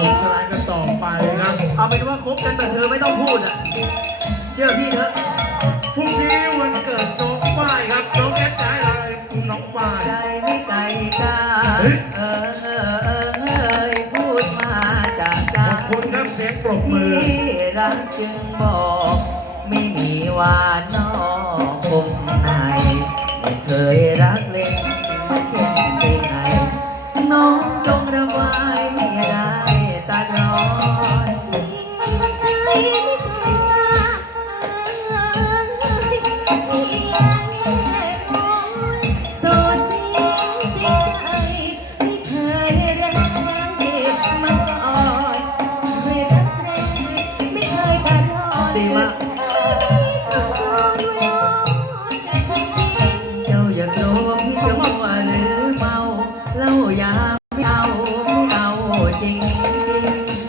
นุกสนานกันต่อไปครับเอาเป็นว่าคบกันแบบเธอไม่ต้องพูดอะ เชื่อพี่เถอะพรุ่งนี้วันเกิดน้องป้ายครับน้องแอดได้อะไรน้องป้ายใจไม่ไกลกาเฮ้ยเออเออเออเอยพูดมาจากใจขอบคุณครับเสียงปรบมือที่รักจึงบอก ไม่มีหวานนอกคมในไม่เคยรักเล่น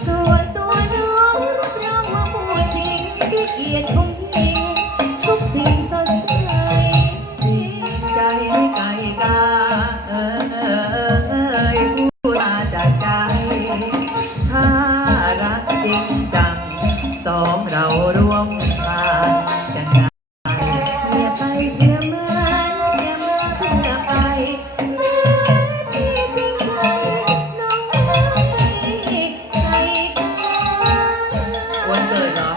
ส่วนตัวน้อเรามาพูดจริงเกียรติขงทุกสิ่งสดใสใจไม่ไกลกาผู้ยพูาจากใจ ถ้ารักจริงจังสองเรารวม เกิดเหรอ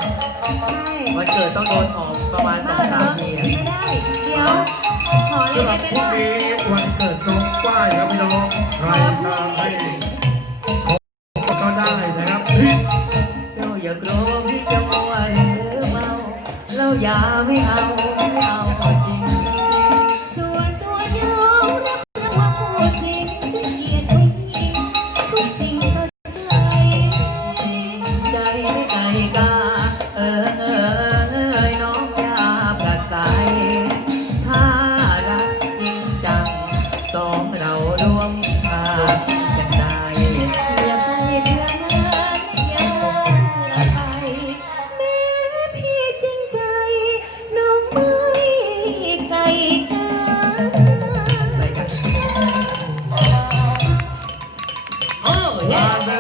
วันเกิดต้องโดนออกประมาณสองสามทีอะไม่ได้ เดี๋ยว ขอเลสำหรัยไม่พรุ่งนี้วันเกิดต้องกว้ายครับพี่น้องรารตามให้ขอได้นะครับพี่าอย่ากลัพี่จะไรหเมาเราอย่าไม่เอา